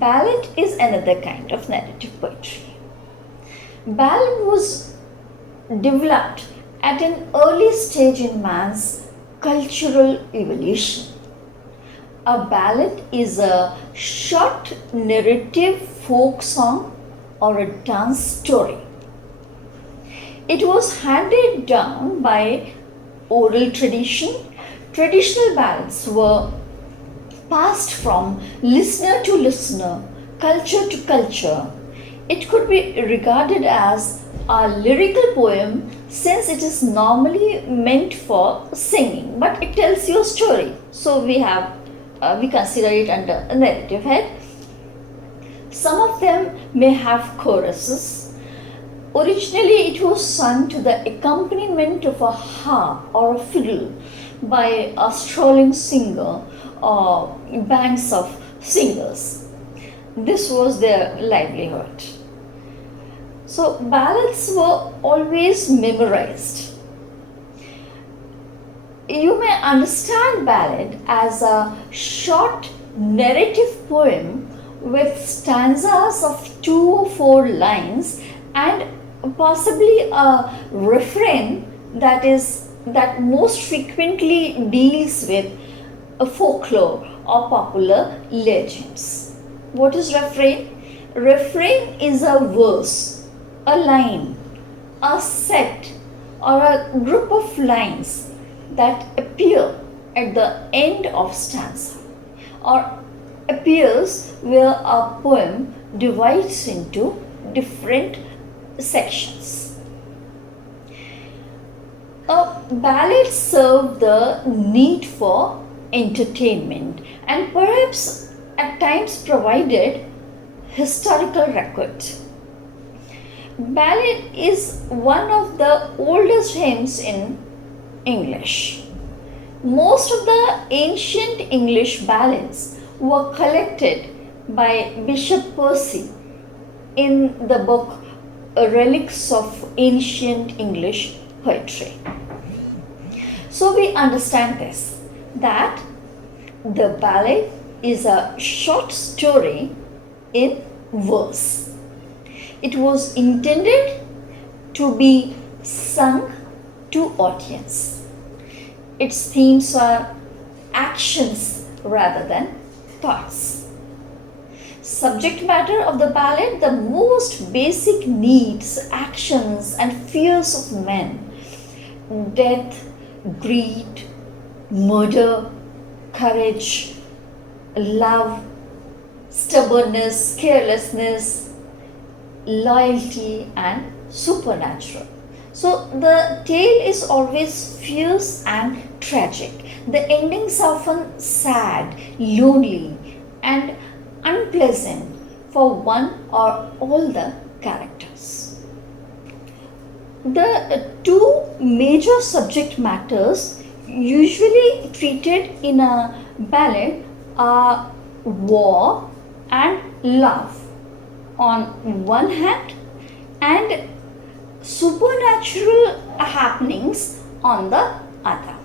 Ballad is another kind of narrative poetry. Ballad was developed at an early stage in man's cultural evolution. A ballad is a short narrative folk song or a dance story. It was handed down by oral tradition. Traditional ballads were passed from listener to listener, culture to culture. It could be regarded as a lyrical poem since it is normally meant for singing, but it tells you a story. So we consider it under a narrative head. Some of them may have choruses. Originally, it was sung to the accompaniment of a harp or a fiddle by a strolling singer or bands of singers. This was their livelihood. So, ballads were always memorized. You may understand ballad as a short narrative poem with stanzas of 2 or 4 lines and possibly a refrain that most frequently deals with a folklore or popular legends. What is refrain? Refrain is a verse, a line, a set, or a group of lines that appear at the end of stanza or appears where a poem divides into different sections. A ballad served the need for entertainment and perhaps at times provided historical record. Ballad is one of the oldest hymns in English. Most of the ancient English ballads were collected by Bishop Percy in the book Relics of Ancient English Poetry. So we understand this, that the ballad is a short story in verse. It was intended to be sung to audience. Its themes are actions rather than thoughts. Subject matter of the ballad: the most basic needs, actions, and fears of men: death, greed, murder, courage, love, stubbornness, carelessness, loyalty, and supernatural. So the tale is always fierce and tragic. The endings are often sad, lonely, and unpleasant for one or all the characters. The two major subject matters usually treated in a ballad are war and love on one hand and supernatural happenings on the other.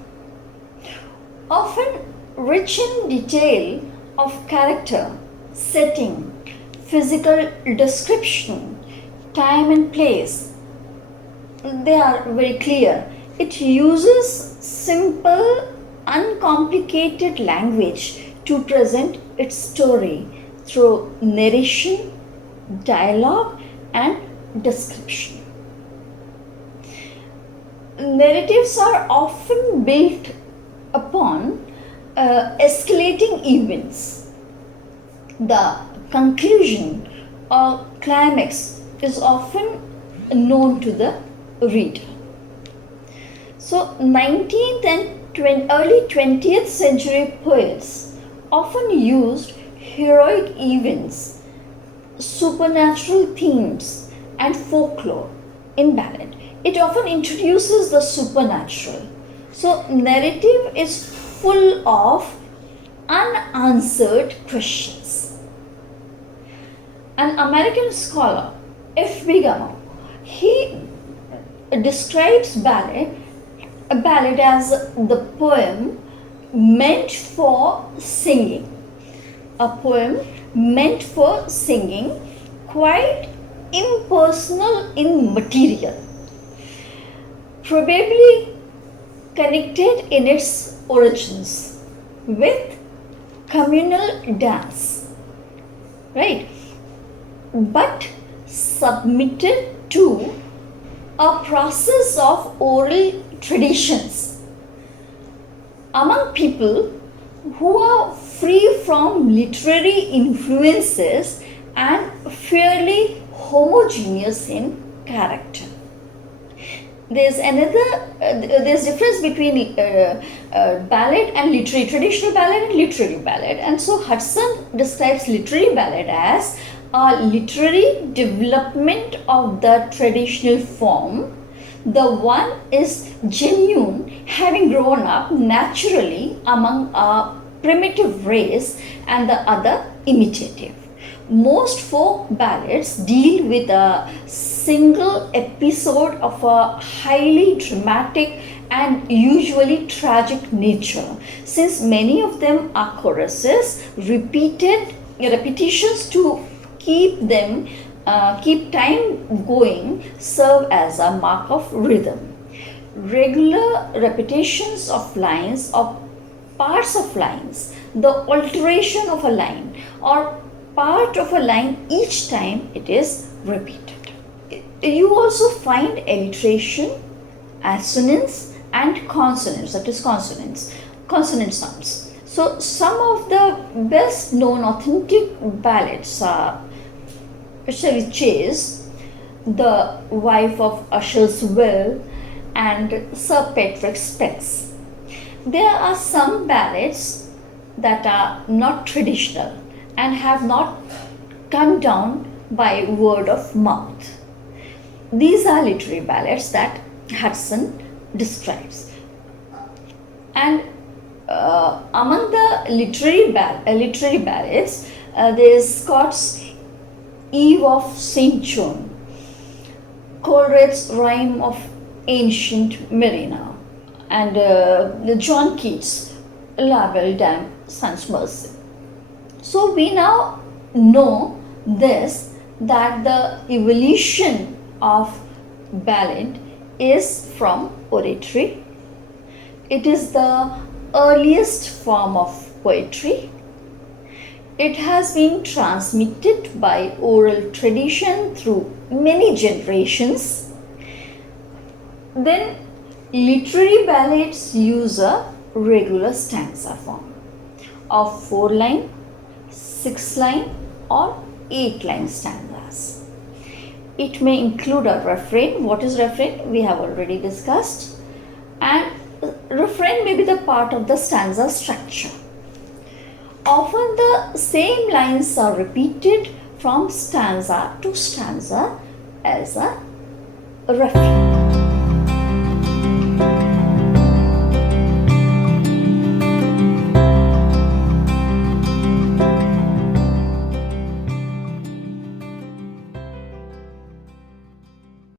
Often rich in detail of character, setting, physical description, time and place, they are very clear. It uses simple, uncomplicated language to present its story through narration, dialogue, and description. Narratives are often built upon escalating events. The conclusion or climax is often known to the reader. So 19th and early 20th century poets often used heroic events, supernatural themes, and folklore in ballad. It often introduces the supernatural. So narrative is full of unanswered questions. An American scholar, F.B. Gummo, he describes a ballad as the poem meant for singing, a poem meant for singing, quite impersonal in material, probably connected in its origins with communal dance, right? But submitted to a process of oral traditions among people who are free from literary influences and fairly homogeneous in character. There's difference between ballad and literary, traditional ballad and literary ballad. And so Hudson describes literary ballad as a literary development of the traditional form. The one is genuine, having grown up naturally among a primitive race, and the other imitative. Most folk ballads deal with a single episode of a highly dramatic and usually tragic nature, since many of them are choruses, repetitions to keep time going, serve as a mark of rhythm. Regular repetitions of lines or parts of lines, the alteration of a line or part of a line each time it is repeated. You also find alliteration, assonance and consonants, that is consonant sounds. So some of the best known authentic ballads are Chevy Chase, The Wife of Usher's Will, and Sir Patrick Spence. There are some ballads that are not traditional and have not come down by word of mouth. These are literary ballads that Hudson describes. And among the literary ballads, there is Scott's Eve of St. John, Coleridge's Rime of Ancient Marina, and John Keats' La Belle Dame Sans Mercy. So we now know this, that the evolution of ballad is from oratory. It is the earliest form of poetry. It has been transmitted by oral tradition through many generations. Then literary ballads use a regular stanza form of 4-line, 6-line or 8-line stanzas. It may include a refrain. What is refrain? We have already discussed. And refrain may be the part of the stanza structure. Often the same lines are repeated from stanza to stanza as a refrain.